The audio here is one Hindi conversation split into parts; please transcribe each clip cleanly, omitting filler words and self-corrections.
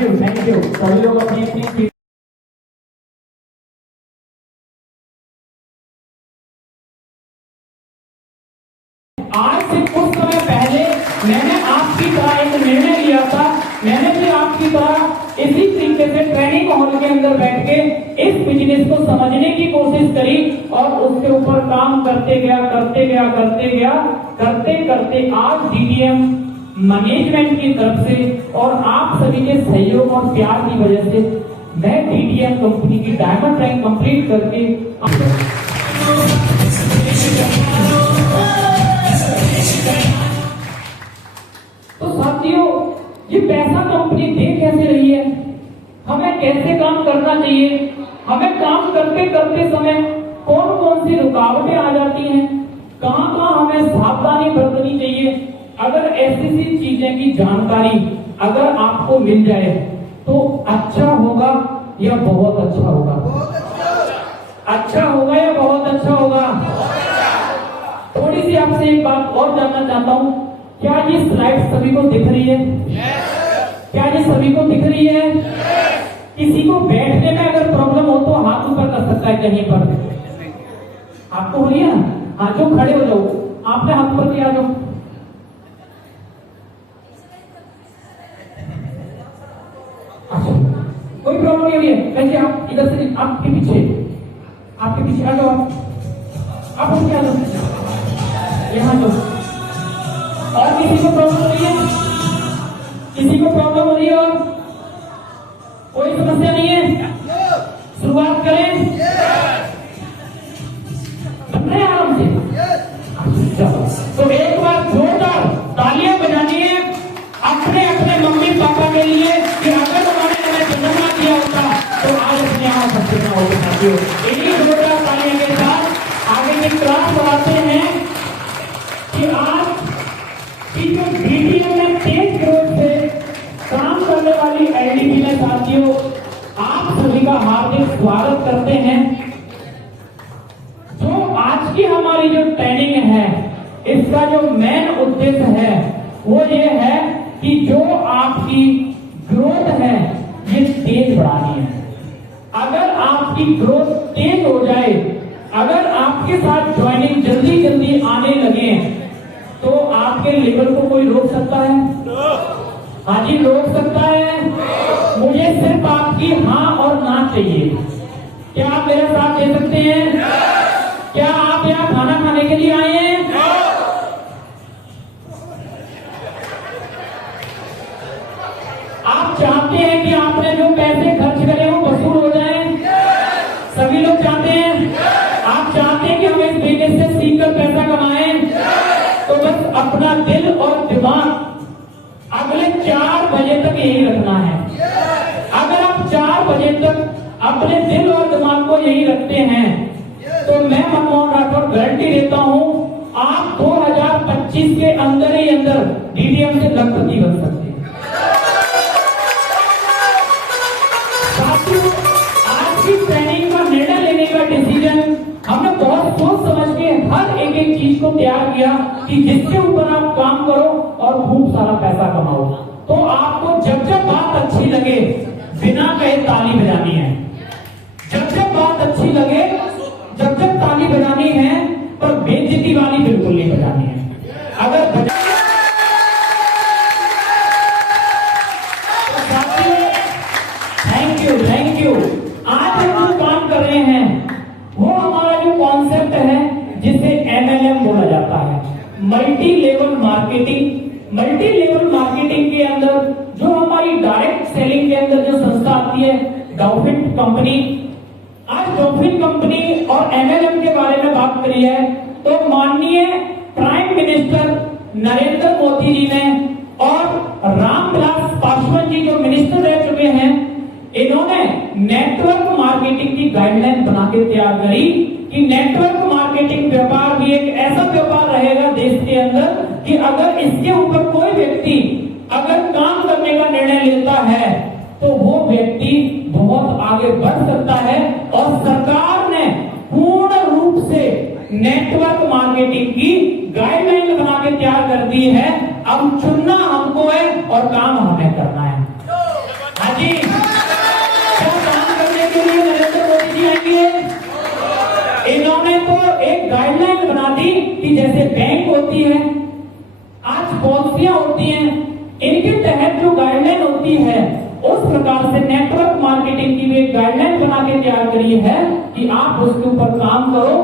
Thank you. सभी लोग अपनी अपनी आज से कुछ समय पहले मैंने आपकी तरह एक निर्णय लिया था। मैंने भी आपकी तरह इसी तरीके से ट्रेनिंग हॉल के अंदर बैठ के इस बिजनेस को समझने की कोशिश करी और उसके ऊपर काम करते गया करते करते आज डीडीएम मैनेजमेंट की तरफ से और आप सभी के सहयोग और प्यार की वजह से मैं डीडीएम कंपनी की डायमंड रैंक कंप्लीट करके तो साथियों, ये पैसा कंपनी दे कैसे रही है, हमें कैसे काम करना चाहिए, हमें काम करते करते समय कौन कौन सी रुकावटें आ जाती हैं, कहां कहां हमें सावधानी बरतनी चाहिए। अगर ऐसी सी चीजें की जानकारी अगर आपको मिल जाए तो अच्छा होगा या बहुत अच्छा होगा? अच्छा होगा या बहुत अच्छा होगा? थोड़ी सी आपसे एक बात और जानना चाहता हूं, क्या ये स्लाइड सभी को दिख रही है? क्या ये सभी को दिख रही है? किसी को बैठने में अगर प्रॉब्लम हो तो हाथ ऊपर कर सकता है कहीं पर। आपको हो रही है ना? हाँ, जो खड़े हो जाओ, आपने हाथ ऊपर किया जो। अच्छा, कोई प्रॉब्लम नहीं हुई है? वैसे आप इधर से आपके पीछे आ जाओ, आप उठ के आ जाओ, यहाँ जाओ। और किसी को प्रॉब्लम हो रही है? किसी को प्रॉब्लम हो रही है? और कोई समस्या नहीं है? शुरुआत करें? बन रहे आराम से? तो एक बार जोरदार तालियां बजानी है अपने अपने मम्मी पापा के लिए कि अगर उन्होंने हमें जन्म दिया होता तो आज अपने यहाँ सबसे ना होगा। साथियों, इन्हीं जोरदार तालियों के साथ आगे की क्लास बढ़ाते हैं कि आज की जो डीडीएम में तेज ग्रोथ से काम करने वाली एलडीपी में साथियों आप सभी का हार्दिक स्वागत करते हैं। जो आज की हमारी जो ट्रेनिंग है, इसका जो मेन उद्देश्य है वो ये है कि जो आपकी ग्रोथ है ये तेज बढ़ानी है। अगर आपकी ग्रोथ तेज हो जाए, अगर आपके साथ ज्वाइनिंग जल्दी जल्दी आने लगे तो आपके लेवल को कोई रोक सकता है? हाँ जी, रोक सकता है। मुझे सिर्फ आपकी हाँ और ना चाहिए। क्या आप मेरे साथ दे सकते हैं? क्या आप यहाँ खाना खाने के लिए आए हैं? आप चाहते हैं कि आपने जो पैसे खर्च करे वो वसूल हो जाए? सभी लोग चाहते हैं। आप चाहते हैं कि हम इस बिजनेस से सीखकर पैसा कमाएं? तो बस अपना दिल और दिमाग अगले 4 बजे तक यही रखना है। अगर आप 4 बजे तक अपने दिल और दिमाग को यही रखते हैं तो मैं मनमोहन राठौर गारंटी देता हूं आप 2025 के अंदर ही अंदर डीडीएम से लखपति बन सकते हैं। साथियों, आज की ट्रेनिंग का निर्णय लेने का डिसीजन हमने बहुत सोच समझ के हर एक एक चीज को तैयार किया कि जिसके ऊपर आप काम करो और खूब सारा पैसा कमाओ। तो आपको जब जब बात अच्छी लगे बिना कहे ताली बजानी है। जब जब बात अच्छी लगे, जब जब ताली बजानी है, पर बेइज्जती वाली बिल्कुल नहीं बजानी है। अगर थैंक यू। आज हम जो काम कर रहे हैं वो हमारा जो कॉन्सेप्ट है जिसे MLM बोला जाता है, multi level marketing. Multi level marketing के अंदर जो हमारी डायरेक्ट सेलिंग के अंदर जो संस्था आती है डॉल्फिन कंपनी। आज डॉल्फिन कंपनी और MLM के बारे में बात करी है तो माननीय प्राइम मिनिस्टर नरेंद्र मोदी जी ने और रामविलास पासवान जी जो मिनिस्टर रह चुके हैं, इन्होंने नेटवर्क मार्केटिंग की गाइडलाइन बना के तैयार करी कि नेटवर्क मार्केटिंग व्यापार भी एक ऐसा व्यापार रहेगा देश के अंदर कि अगर इसके ऊपर कोई व्यक्ति अगर काम करने का निर्णय लेता है तो वो व्यक्ति बहुत आगे बढ़ सकता है। और सरकार ने पूर्ण रूप से नेटवर्क मार्केटिंग की गाइडलाइन बना के तैयार कर दी है। अब चुनना हमको है और काम हमें करना है। आज जैसे बैंक होती है, आज पॉलिसियां होती हैं, इनके तहत जो गाइडलाइन होती है उस प्रकार से नेटवर्क मार्केटिंग की भी एक गाइडलाइन बना के तैयार करी है कि आप उसके ऊपर काम करो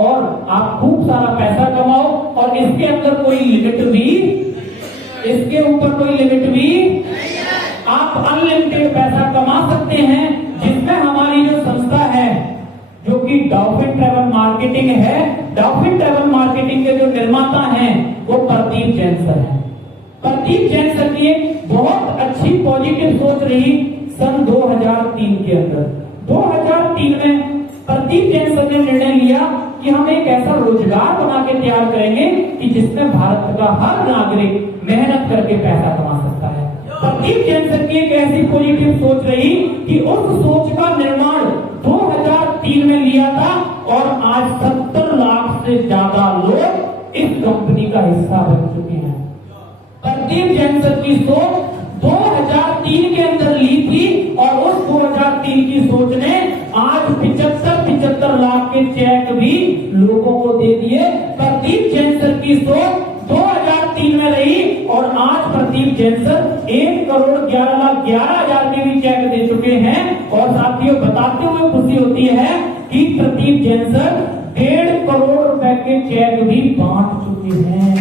और आप खूब सारा पैसा कमाओ, और इसके अंदर कोई लिमिट भी, इसके ऊपर कोई लिमिट भी, आप अनलिमिटेड पैसा कमा सकते हैं। जिसमें हमारी जो संस्था है जो कि डॉल्फिन ट्रैवल मार्केटिंग है, डॉल्फिन ट्रैवल मार्केटिंग के जो निर्माता हैं वो प्रदीप जैन सर है। प्रदीप जैन सर की एक बहुत अच्छी पॉजिटिव सोच रही सन 2003 के अंदर। 2003 में प्रदीप जैन सर ने निर्णय लिया कि हम एक ऐसा रोजगार बना के तैयार करेंगे कि जिसमें भारत का हर नागरिक मेहनत करके पैसा कमा सकता है। प्रदीप जैन सर की एक ऐसी पॉजिटिव सोच रही कि उस सोच का निर्माण 2003 में लिया था, और आज 70 लाख से ज्यादा लोग इस कंपनी का हिस्सा बन चुके हैं। प्रदीप जैन सर की सोच 2003 के अंदर ली थी, और उस 2003 की सोच ने आज 75 लाख के चेक भी लोगों को दे दिए। प्रदीप जैन सर की सोच 2003 में रही, और आज प्रदीप जैन सर 1,11,11,000 के भी चेक दे चुके हैं। और साथियों, बताते हुए खुशी होती है कि प्रदीप जैन सर 1.5 करोड़ रुपए के चेक भी बांट चुके हैं।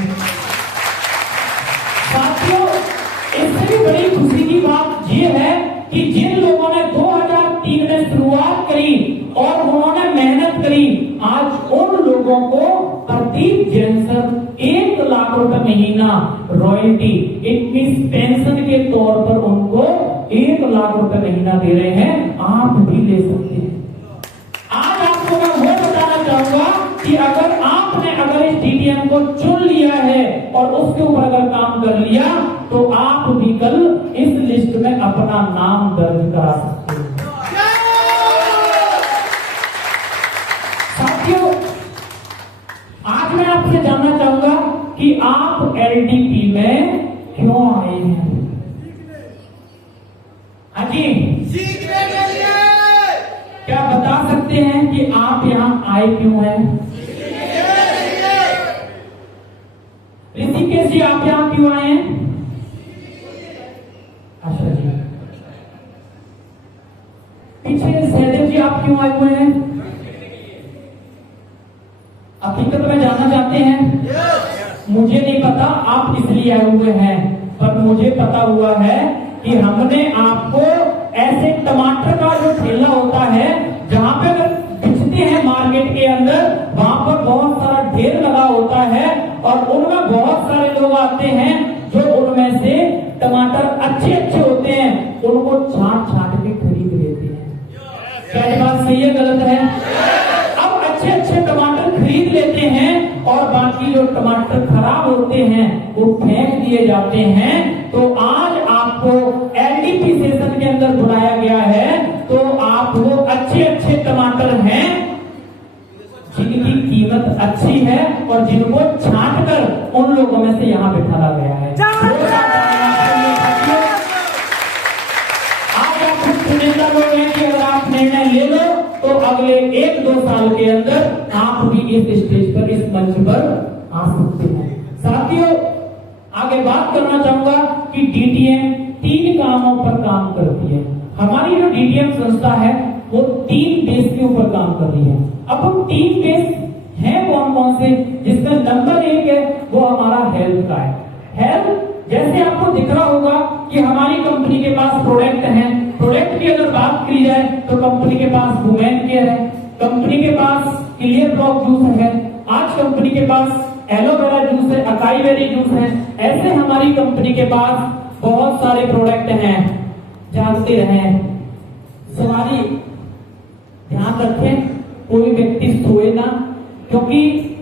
साथियों, इससे भी बड़ी खुशी की बात यह है कि जिन लोगों ने 2003 में शुरुआत करी और उन्होंने मेहनत करी, आज उन लोगों को प्रदीप जैन सर 1 लाख रुपए महीना रॉयल्टी, इट मींस पेंशन के तौर पर उनको 1 लाख रुपए महीना दे रहे हैं। आप भी ले सकते हैं। आज आपको मैं वो बताना चाहूंगा कि अगर इस DTM को चुन लिया है और उसके ऊपर अगर काम कर लिया, तो आप भी कल इस लिस्ट में अपना नाम दर्ज करा सकते हैं। साथियों, आज मैं आपसे जानना चाहूंगा कि आप LDP में क्यों आए हैं? हाजी, क्या बता सकते हैं कि आप यहां आए क्यों हैं? ऋषिकेश जी, आप यहां क्यों आए हैं? अच्छा जी। पीछे सहदेव जी, आप क्यों आए हुए हैं? हकीकत में जानना चाहते हैं? मुझे नहीं पता आप इसलिए आए हुए हैं, पर मुझे पता हुआ है कि हमने आपको ऐसे टमाटर का जो ठेला होता है, जहां पे बिकते हैं मार्केट के अंदर, वहां पर बहुत सारा ढेर लगा होता है, और उनमें बहुत सारे लोग आते हैं जो उनमें से टमाटर अच्छे होते हैं, उनको छांट के खरीद लेते हैं। क्या ये बात सही है, गलत है? अब अच्छे टमाटर खरीद लेते हैं, और बाकी जो टमाटर खराब होते हैं वो फेंक दिए जाते हैं। तो आज आपको LDP सेशन के अंदर बुलाया गया है, तो आप वो अच्छे टमाटर हैं जिनकी कीमत अच्छी है और जिनको छांट कर उन लोगों में से यहाँ बिठाया गया है। आज आप खुद चुनिंदा लोग हैं कि अगर आप निर्णय ले लो तो अगले 1-2 साल के अंदर आप भी इस स्टेज पर, इस मंच पर आ सकते हैं। साथियों, आगे बात करना चाहूंगा कि DTM 3 कामों पर काम करती है। हमारी जो DTM संस्था है वो 3 बेस के ऊपर काम कर रही है। अब हम 3 बेस हैं कौन से, जिसमें नंबर 1 है वो हमारा हेल्थ का है। हेल्थ, जैसे आपको दिख रहा होगा कि हमारी कंपनी के पास प्रोडक्ट हैं। प्रोडक्ट की अगर बात की जाए तो कंपनी के पास वुमेन केयर है, कंपनी के पास क्लियर ब्लॉक जूस है, आज कंपनी के पास एलोवेरा जूस है, अकाई बेरी जूस है। ऐसे हमारी कंपनी के पास बहुत सारे प्रोडक्ट हैं। जानते रहें, सवारी ध्यान रखें, कोई व्यक्ति सोए ना, क्योंकि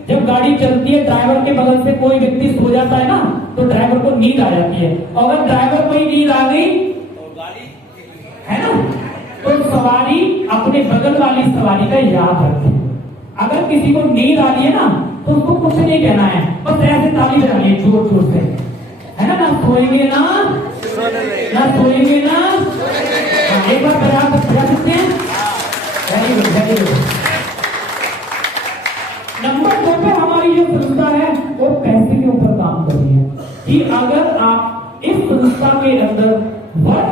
जब गाड़ी चलती है ड्राइवर के बगल से कोई व्यक्ति सो जाता है ना, तो ड्राइवर को नींद आ जाती है। और अगर ड्राइवर को ही नींद आ गई है ना, तो सवारी अपने बगल वाली सवारी का याद रखें। अगर किसी को नींद आ रही है ना, तो उसको कुछ नहीं कहना है, बस ऐसे ताली बजानी है जोर से, है ना सोएंगे ना सोएंगे ना। एक बार बजा सकते हैं। Very good. नंबर 2 पे हमारी जो संस्था है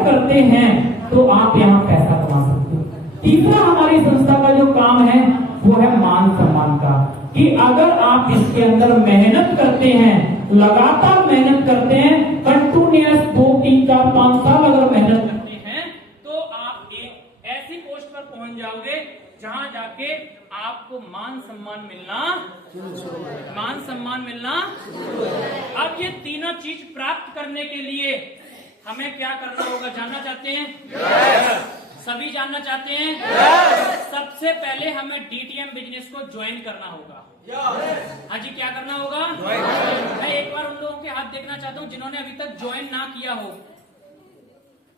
करते हैं तो आप यहाँ पैसा कमा सकते हो। तीसरा हमारी संस्था का जो काम है वो है मान सम्मान का, कि अगर आप इसके अंदर मेहनत करते हैं, लगातार मेहनत करते हैं, कंटिन्यूअस 2, 3, 4, 5 साल अगर मेहनत करते हैं तो आप एक ऐसी पोस्ट पर पहुंच जाओगे जहां जाके आपको मान सम्मान मिलना। अब ये तीनों चीज प्राप्त करने के लिए हमें क्या करना होगा, जानना चाहते हैं? सभी जानना चाहते हैं? सबसे पहले हमें डीटीएम बिजनेस को ज्वाइन करना होगा। हाँ जी, क्या करना होगा? मैं एक बार उन लोगों के हाथ देखना चाहता हूँ जिन्होंने अभी तक ज्वाइन ना किया हो,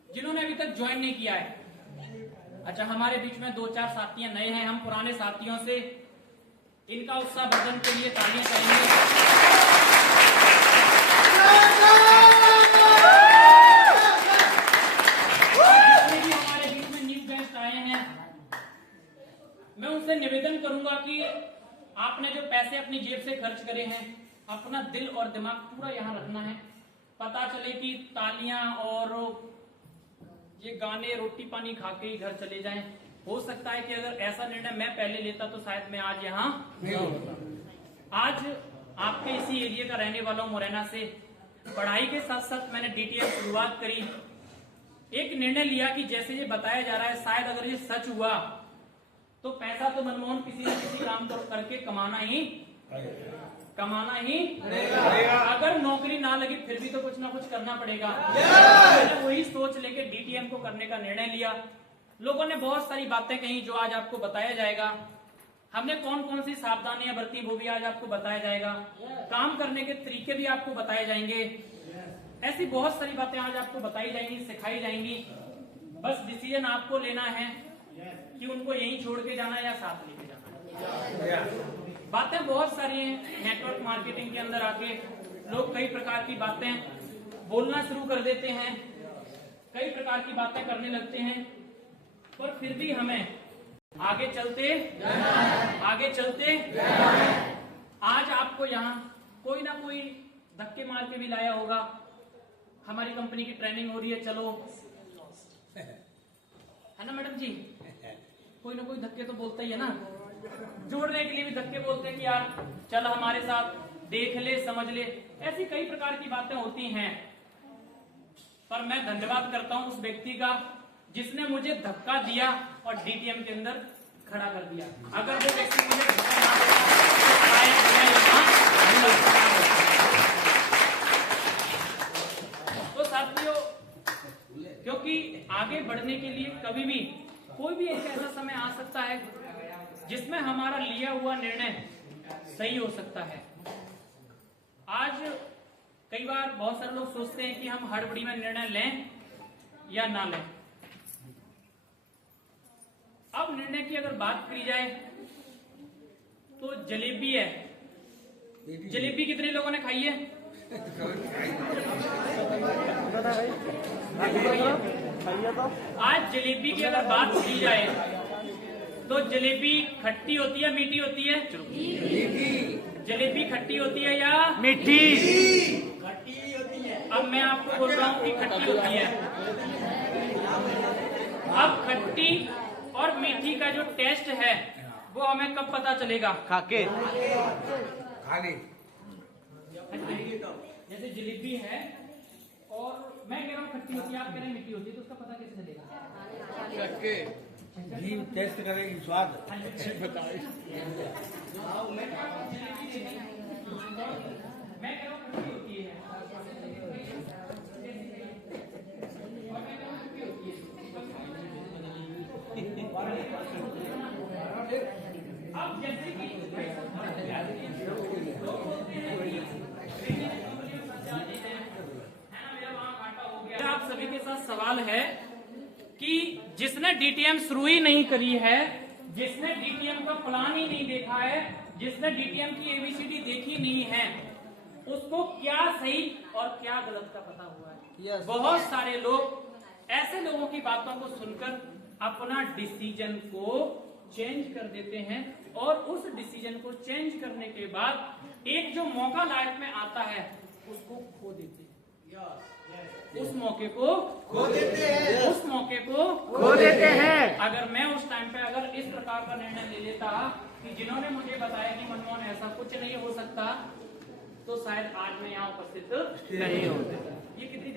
जिन्होंने अभी तक ज्वाइन नहीं किया है। अच्छा, हमारे बीच में 2-4 साथियां नए हैं, हम पुराने साथियों से इनका उत्साह वर्धन के लिए तालियां करेंगे। मैं उनसे निवेदन करूंगा कि आपने जो पैसे अपनी जेब से खर्च करे हैं, अपना दिल और दिमाग पूरा यहाँ रखना है। पता चले कि तालियां और ये गाने रोटी पानी खा के ही घर चले जाएं। हो सकता है कि अगर ऐसा निर्णय मैं पहले लेता तो शायद मैं आज यहाँ नहीं होता। आज आपके इसी एरिया का रहने वाला हूँ, मुरैना से। पढ़ाई के साथ साथ मैंने डीटीएम शुरुआत करी। एक निर्णय लिया कि जैसे ये बताया जा रहा है, शायद अगर ये सच हुआ तो पैसा तो मनमोहन किसी न किसी काम करके कमाना ही अगर नौकरी ना लगी फिर भी तो कुछ ना कुछ करना पड़ेगा। मैंने वही सोच लेके डीटीएम को करने का निर्णय लिया। लोगों ने बहुत सारी बातें कही जो आज आपको बताया जाएगा। हमने कौन कौन सी सावधानियां बरती वो भी आज आपको बताया जाएगा। काम करने के तरीके भी आपको बताए जाएंगे। ऐसी बहुत सारी बातें आज आपको बताई जाएंगी, सिखाई जाएंगी। बस डिसीजन आपको लेना है कि उनको यहीं छोड़ के जाना या साथ लेके जाना। बातें बहुत सारी हैं। नेटवर्क मार्केटिंग के अंदर आके लोग कई प्रकार की बातें बोलना शुरू कर देते हैं, कई प्रकार की बातें करने लगते हैं, पर फिर भी हमें आगे चलते आज आपको यहाँ कोई ना कोई धक्के मार के भी लाया होगा। हमारी कंपनी की ट्रेनिंग हो रही है, चलो, है ना मैडम जी? कोई ना कोई धक्के तो बोलता ही है ना। जोड़ने के लिए भी धक्के बोलते हैं कि यार चल हमारे साथ, देख ले, समझ ले। ऐसी कई प्रकार की बातें होती हैं। पर मैं धन्यवाद करता हूं उस व्यक्ति का जिसने मुझे धक्का दिया और डीटीएम के अंदर खड़ा कर दिया। अगर वो व्यक्ति मुझे धक्का ना तो साथियों, क्योंकि आगे बढ़ने के लिए कभी भी कोई भी एक ऐसा समय आ सकता है जिसमें हमारा लिया हुआ निर्णय सही हो सकता है। आज कई बार बहुत सारे लोग सोचते हैं कि हम हड़बड़ी में निर्णय लें या ना लें। अब निर्णय की अगर बात करी जाए तो जलेबी है। जलेबी कितने लोगों ने खाई है? आज जलेबी की अगर बात की जाए तो जलेबी खट्टी होती है, मीठी होती है? जलेबी खट्टी होती है या मीठी? खट्टी होती है। अब मैं आपको बोल रहा हूँ कि खट्टी होती है। अब खट्टी और मीठी का जो टेस्ट है वो हमें कब पता चलेगा? खाके। जैसे जलेबी है और मैं कह रहा हूँ खट्टी होती है, आप कह रहे हैं मीठी होती है, तो उसका पता कैसे चलेगा? जी टेस्ट करेगी, स्वाद बताओ। मैं कह रहा हूँ खट्टी होती है। अब जैसे कि आप सभी के साथ सवाल है कि जिसने डीटीएम शुरू ही नहीं करी है, जिसने डीटीएम का प्लान ही नहीं देखा है, जिसने डीटीएम की एबीसीडी देखी नहीं है, उसको क्या सही और क्या गलत का पता हुआ है। बहुत सारे लोग ऐसे लोगों की बातों को सुनकर अपना डिसीजन को चेंज कर देते हैं और उस डिसीजन को चेंज करने के बाद एक जो मौका लाइफ में आता है उसको खो देते हैं। उस मौके को खो देते हैं। उस मौके को खो देते हैं। अगर मैं उस टाइम पे अगर इस प्रकार का निर्णय ले लेता कि जिन्होंने मुझे बताया कि मनमोहन ऐसा कुछ नहीं हो सकता, तो शायद आज मैं यहाँ उपस्थित नहीं होता। ये कितनी